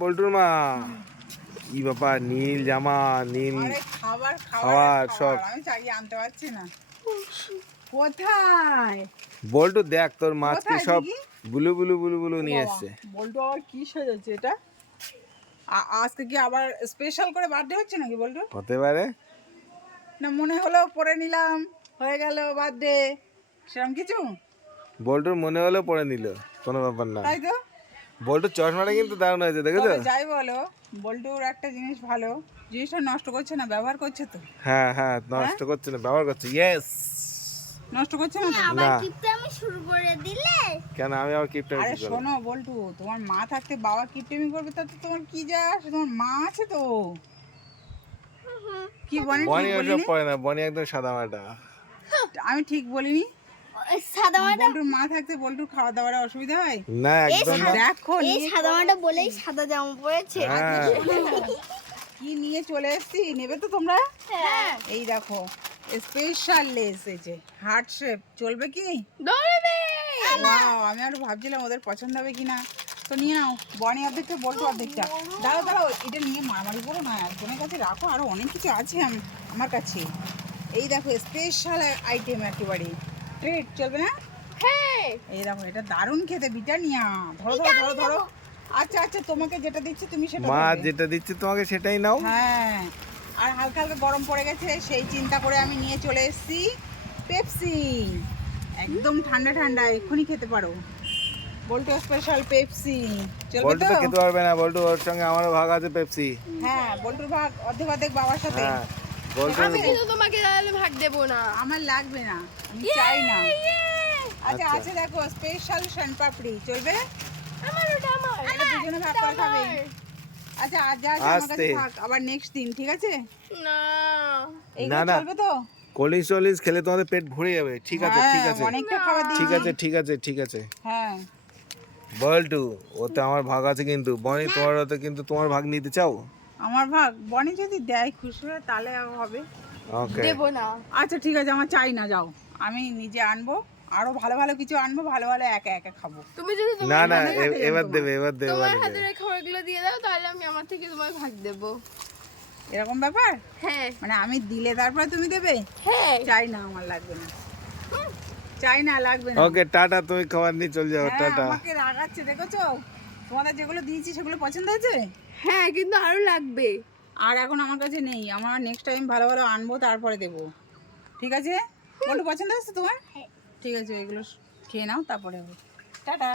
বল্টুর মা কি ব্যাপার নীল জামা নীল খাবার খাবার, সব। আমি চাইয়ে আনতে পারছি না। কোথায়? বল্টু দেখ তোর মাছকে সব বুলু বুলু বুলু বুলু নিয়ে এসছে। বল্টু আবার কি সাজাচ্ছে এটা? আজকে কি আবার স্পেশাল করে বার্থডে হচ্ছে নাকি বল্টু? হতে পারে। না মনে হলো পরে নিলাম। হয়ে গেল বার্থডে সেরকম কিছু? বল্টুর মনে হলেও পরে নিল কোনো ব্যাপার না। তাই তো? বল্টুর চশমাটা কিন্তু দারুণ হয়েছে দেখেছ? যাই বলো বল্টুর একটা জিনিস ভালো জিনিসটা নষ্ট করছে না ব্যবহার করছে তো। হ্যাঁ হ্যাঁ নষ্ট করছে না ব্যবহার করছে ইয়েস নষ্ট করছে না তো? না। আমি শুরু করে দিলে? কেন আমি আবার কিপটা আরে শোনো বল্টু তোমার মা থাকতে বাবা কিপটেমি করবে তাতে তোমার কি যা তোমার মা আছে তো। কি বনি বনি ঠিক ওসব পড়ে না বনি একদম সাদা মাটা। আমি ঠিক বলিনি? সাদা মাটা বল্টুর মা থাকতে বল্টুর খাওয়া দাওয়ার অসুবিধা হয়? না একদম দেখো এই সাদা মাটা বলেই সাদা জামা পরেছে। হ্যাঁ। কি নিয়ে চলে এসেছি? নেবে তো তোমরা? হ্যাঁ। এই দেখো স্পেশাল লেস এসেছে হার্ট শেপ চলবে কি? দৌড়বে! আমি আরও ভাবছিলাম ওদের পছন্দ হবে কিনা। তো নিয়ে নাও বনি অর্ধেকটা বল্টু অর্ধেকটা। দাঁড়াও দাঁড়াও এটা নিয়ে মারামারি করো না একজনের কাছে রাখো আরও অনেক কিছু আছে আমার কাছে। এই দেখো স্পেশাল আইটেম একেবারে চলবে না? হ্যাঁ। এই দেখো এটা দারুণ খেতে বিটানিয়া ধরো ধরো ধরো ধরো। আচ্ছা আচ্ছা তোমাকে যেটা দিচ্ছি তুমি সেটা মা যেটা দিচ্ছে তোমাকে সেটাই নাও। হ্যাঁ। আর হালকা হালকা গরম পড়ে গেছে সেই চিন্তা করে আমি নিয়ে চলে এসেছি পেপসি একদম ঠান্ডা ঠান্ডা এক্ষুনি খেতে পারো। বল্টু স্পেশাল পেপসি চলবে বল্টু তো খেতে পারবে না বল্টু ওর সঙ্গে আমারও ভাগ আছে পেপসি হ্যাঁ বল্টুর ভাগ অর্ধেক অর্ধেক বাবার সাথে। হ্যাঁ। আমি কিন্তু তোমাকে তাহলে ভাগ দেবো না। আমার লাগবে না আমি চাই না। আচ্ছা আচ্ছা। আছে দেখো স্পেশাল পাপড়ি চলবে? আমার ওটা আমার। এটা দুজনে ভাগ করে খাবে। আচ্ছা আজ আমার কাছে থাক আবার নেক্সট দিন ঠিক আছে? না। না। চলবে তো? ড্রিঙ্কস খেলে তোমাদের পেট ভরে যাবে। ঠিক আছে ঠিক হ্যাঁ, আছে। অনেকটা খাবার ঠিক আছে ঠিক আছে ঠিক আছে। হ্যাঁ। বল্টু ওতে আমার ভাগ আছে কিন্তু। বনি তোমার ওতে কিন্তু তোমার ভাগ নিতে চাও? আমার ভাগ বনি যদি দেয় খুশি হয় তাহলে হবে। ওকে দেবো না। আচ্ছা ঠিক আছে আমার চাই না যাও। আমি নিজে আনব আরও ভালো ভালো কিছু আনব ভালো ভালো একা একা খাব। তুমি যদি না না হাতে এবার দেবে এবার দেবে তোমার দেবে। খাবারগুলো দিয়ে দাও তাহলে আমি আমার থেকে তোমায় ভাগ দেবো। এরকম ব্যাপার? হ্যাঁ। মানে আমি দিলে তারপরে তুমি দেবে? হ্যাঁ। চাই না আমার লাগবে না। চাই না লাগবে না। ওকে টাটা তুমি খাবার নিয়ে চলে যাও হ্যাঁ, টাটা। আমাকে রাগাচ্ছে দেখেছ? তোমাদের যেগুলো দিয়েছি সেগুলো পছন্দ হয়েছে? হ্যাঁ কিন্তু আরও লাগবে। আর এখন আমার কাছে নেই। আমার নেক্সট টাইম ভালো ভালো আনব তারপরে দেবো। ঠিক আছে? বলটু পছন্দ আছে তোমার? ঠিক আছে এগুলো খেয়ে নাও তারপরে টাটা।